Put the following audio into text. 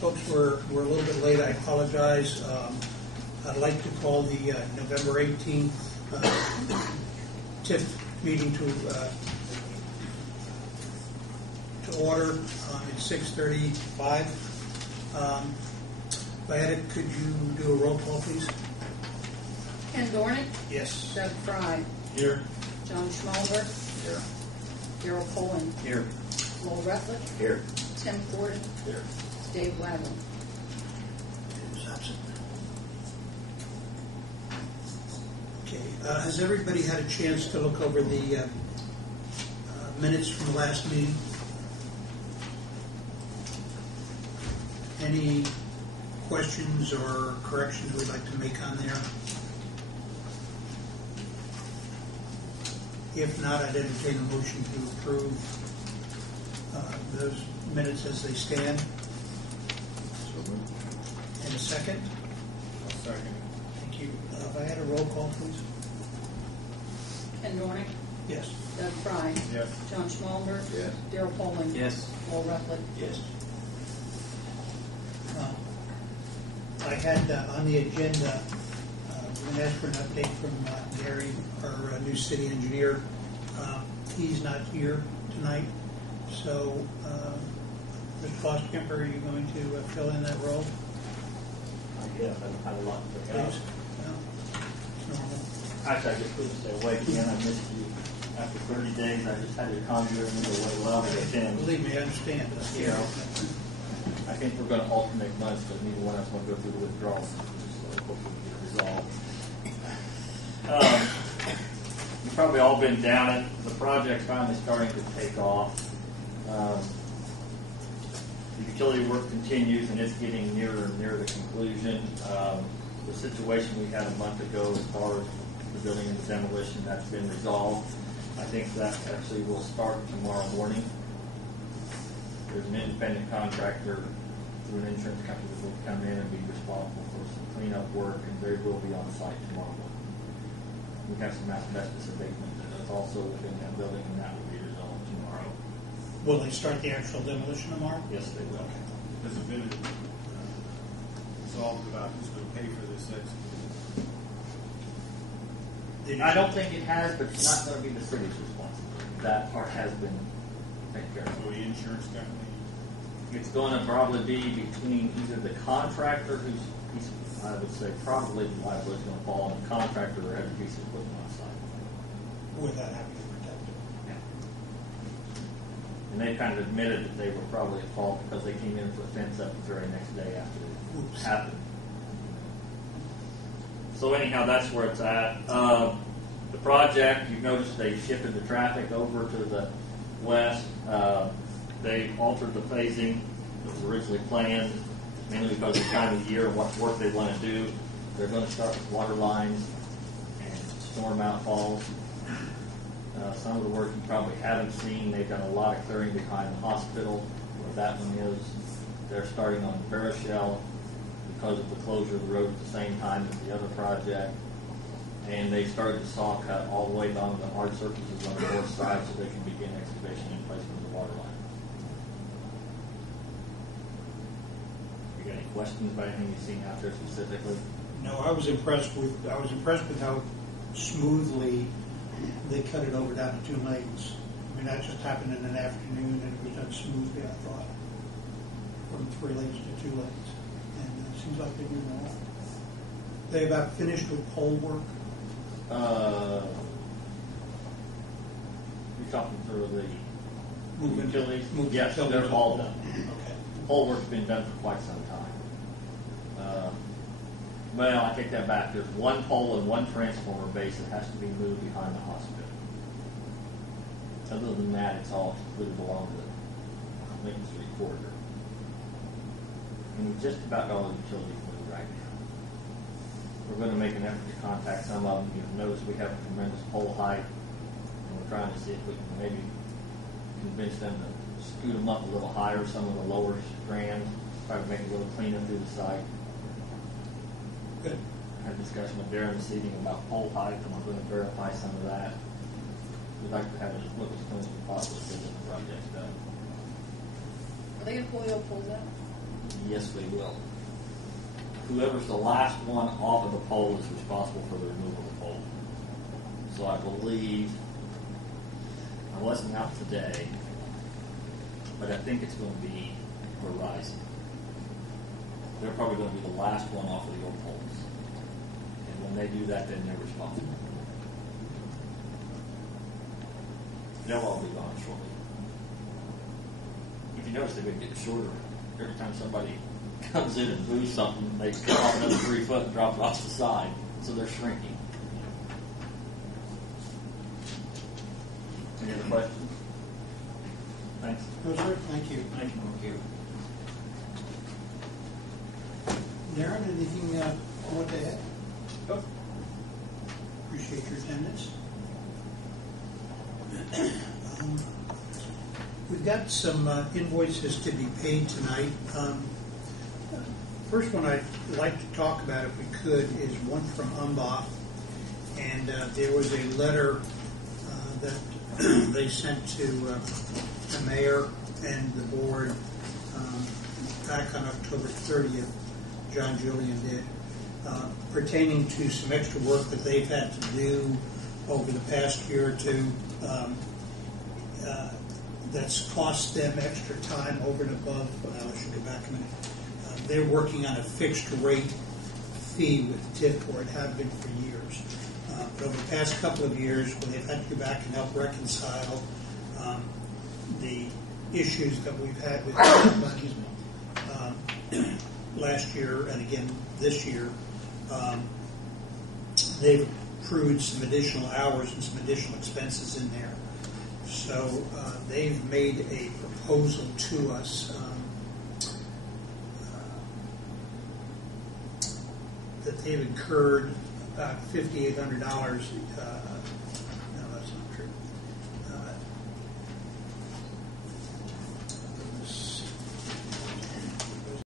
Folks, we're a little bit late. I apologize. I'd like to call the November 18th TIF meeting to order at 6:35. Diana, could you do a roll call, please? Ken Dornick? Yes. Doug Fry? Here. John Schmalber? Here. Darrell Poland? Here. Lowell Rutledge? Here. Tim Ford? Here. Dave Wagon? Is absent. Okay. Has everybody had a chance to look over the minutes from the last meeting? Any questions or corrections we'd like to make on there? If not, I'd entertain a motion to approve those minutes as they stand. And a second? I'll second. Thank you. If I had a roll call, please. Ken Dornick? Yes. Doug Fry? Yes. John Schmalber? Yes. Darrell Poland? Yes. Lowell Rutledge? Yes. I had on the agenda, we're going to ask for an update from Gary, our new city engineer. He's not here tonight, so Mr. Foster-Kemper, are you going to fill in that role? Yes, I've had a lot to pick up. Please? No? It's normal. Actually, I just couldn't stay awake again. I missed you. After 30 days, I just had your conjure and the way well at 10. Believe me, I understand. You know, I think we're going to alternate months, but neither one of us want to go through the withdrawals. So hopefully we get it resolved. You've probably all been down it. The project's finally starting to take off. The utility work continues, and it's getting nearer and nearer the conclusion. The situation we had a month ago as far as the building and the demolition, that's been resolved. I think that actually will start tomorrow morning. There's an independent contractor through an insurance company that will come in and be responsible for some cleanup work, and they will be on site tomorrow morning. We have some asbestos abatement that's also within that building, and that will be resolved tomorrow. Will they start the actual demolition tomorrow? Yes, they will. Has it been resolved about who's going to pay for this extra? I don't think it has, but it's not going to be the city's responsibility. That part has been taken care of. So the insurance company? It's going to probably be between either the contractor, who's, I would say probably the liability is going to fall on the contractor or every piece of equipment on site. Without having to protect it. Yeah. And they kind of admitted that they were probably at fault because they came in and put a fence up the very next day after it happened. So anyhow, that's where it's at. The project, you've noticed they shifted the traffic over to the west. They altered the phasing that was originally planned, mainly because of the time of the year and what work they want to do. They're going to start with water lines and storm outfalls. Some of the work you probably haven't seen, they've done a lot of clearing behind the hospital, where that one is. They're starting on Baroshell because of the closure of the road at the same time as the other project. And they started the saw cut all the way down the hard surfaces on the north side so they can begin excavation in place of the water line. You got any questions about anything you've seen out there specifically? No, I was impressed with how smoothly they cut it over down to 2 lanes. I mean, that just happened in an afternoon, and it was done smoothly, I thought, from 3 lanes to 2 lanes. And it seems like they're doing well. They about finished with pole work. You're talking through the utilities? Moving Yes, utilities. they're all done. Okay. Pole work's been done for quite some time. Well, I take that back. There's one pole and one transformer base that has to be moved behind the hospital. Other than that, it's all completed along the Lincoln Street corridor. And we've just about got all the utilities moved right now. We're going to make an effort to contact some of them. You've noticed we have a tremendous pole height, and we're trying to see if we can maybe convince them to scoot them up a little higher, some of the lower strands, try to make a little cleanup through the site. Good. I had a discussion with Darren this evening about pole height, and we're going to verify some of that. We'd like to have it look as clean as possible to get the project done. Are they going to pull the old poles out? Yes, we will. Whoever's the last one off of the pole is responsible for the removal of the pole. So I believe, I wasn't out today, but I think it's going to be Verizon. They're probably going to be the last one off of the old poles. And when they do that, then they're responsible. They'll all be gone shortly. If you notice, they've been getting shorter. Every time somebody comes in and moves something, they cut off another 3 foot and drop it off the side. So they're shrinking. Any other questions? Thanks. No, sir, thank you. Thank you. Darren, anything you want to add? Nope. Appreciate your attendance. We've got some invoices to be paid tonight. First one I'd like to talk about, if we could, is one from UMBA. And there was a letter that they sent to the mayor and the board back on October 30th. John Julian did, pertaining to some extra work that they've had to do over the past year or two. That's cost them extra time over and above. I should go back a minute. They're working on a fixed rate fee with TIF, or it have been for years. But over the past couple of years, when they've had to go back and help reconcile the issues that we've had with last year and again this year, they've accrued some additional hours and some additional expenses in there. So they've made a proposal to us that they've incurred about $5,800